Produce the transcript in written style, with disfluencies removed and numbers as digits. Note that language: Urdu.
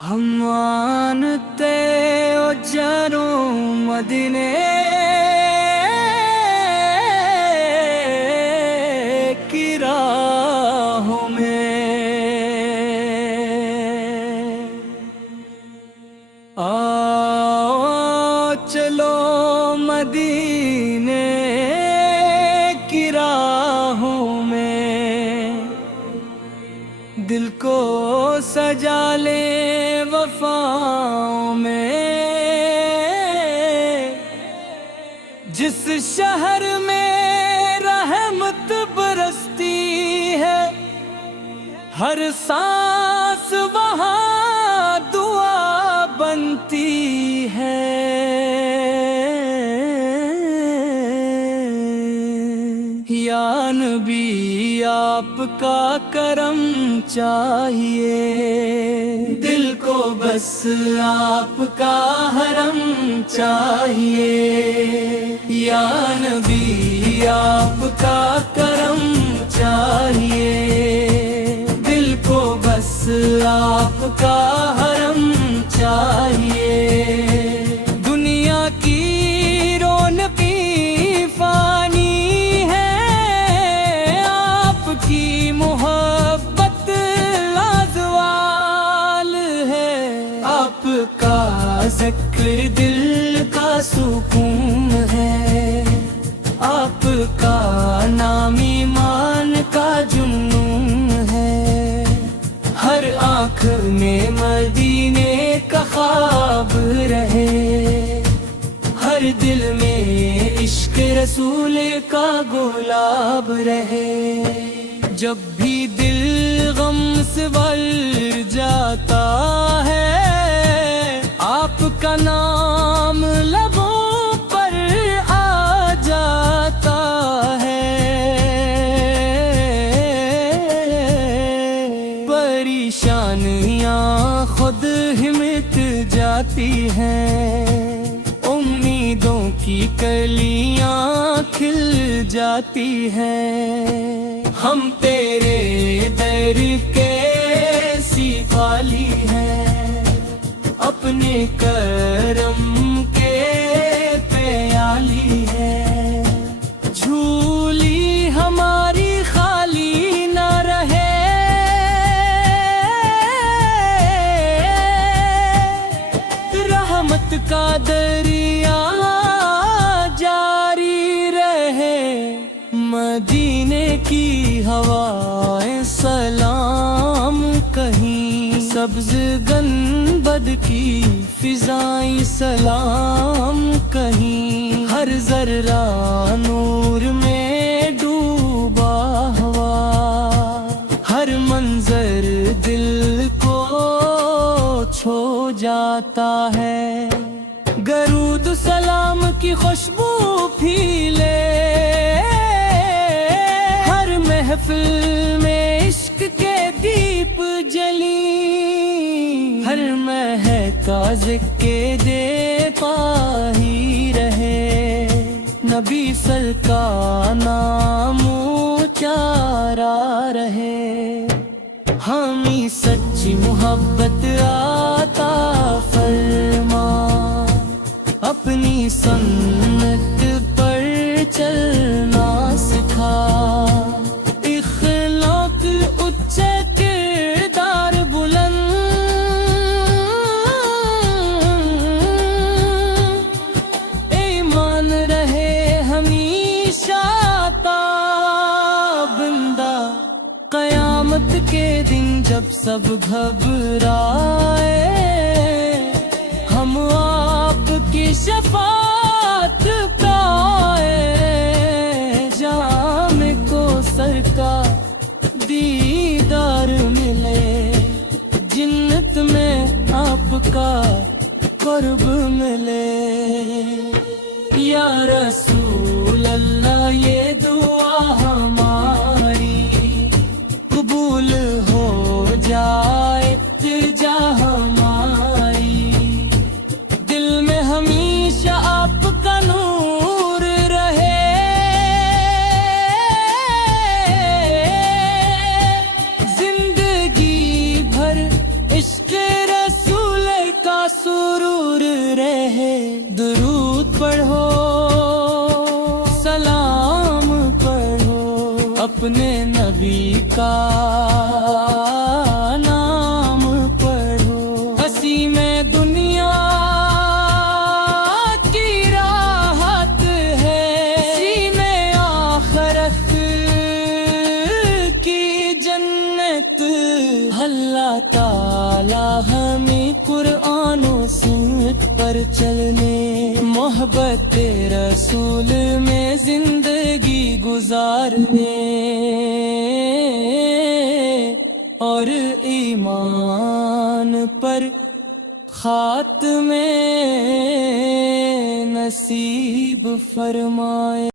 ہم مانتے ہو جنوں مدینے کی راہوں میں، آؤ چلو مدینے کی راہوں میں، دل کو سجا لیں وفاؤں میں، جس شہر میں رحمت برستی ہے، ہر سانس وہاں دعا بنتی ہے۔ یا نبی آپ کا کرم چاہیے، دل کو بس آپ کا حرم چاہیے۔ یا نبی آپ کا کرم چاہیے، دل کو بس آپ کا حرم چاہیے۔ دنیا کی رونقیں فانی ہے، آپ کی محبت لازوال ہے، آپ کا ذکر دل کا سکون ہے، آپ کا نام ایمان کا جنون ہے، ہر آنکھ میں مدینے کا خواب رہے، ہر دل میں عشق رسول کا گلاب رہے۔ جب بھی دل غم سے بھر جاتا ہے، آپ کا نام لبوں پر آ جاتا ہے، پریشانیاں خود ہی مٹ جاتی ہیں، امیدوں کی کلیاں کھل جاتی ہیں۔ ہم تیرے در کے سپاہی ہیں، اپنے کرم کے پیالی ہے، جھولی ہماری خالی نہ رہے، رحمت کا دریا جاری رہے، مدینے کی ہوائیں سلام کہیں، سبز گنبد کی فضائیں سلام کہیں، ہر ذرہ نور میں ڈوبا ہوا، ہر منظر دل کو چھو جاتا ہے، درود سلام کی خوشبو پھیلے، ہر محفل میں عشق کے دیپ جلی، ہر مہکا ذکر دے پاہی رہے، نبی سر کا نام اونچا رہے، ہمیں سچی محبت عطا فرما، اپنی سنت پر چلنا سکھا، اخلاق اچھے کردار بلند، ایمان رہے ہمیشہ تابندہ، قیامت کے دن جب سب گھبرائے، ہم آپ کی شفاعت پائے، جام کو سر کا دیدار ملے، جنت میں آپ کا قرب ملے۔ یا رسول اللہ یہ دعا ہماری قبول ہو جائے، التجا ہماری، دل میں ہمیشہ آپ کا نور رہے، زندگی بھر عشق رسول پڑھو سلام پڑھو اپنے نبی کا نام پڑھو ہنسی میں دنیا کی راحت ہے اسی میں آخرت کی جنت اللہ تعالی ہمیں قرآن و سنت پر چلنے محبت رسول میں زندگی گزارنے اور ایمان پر خاتمے نصیب فرمائے۔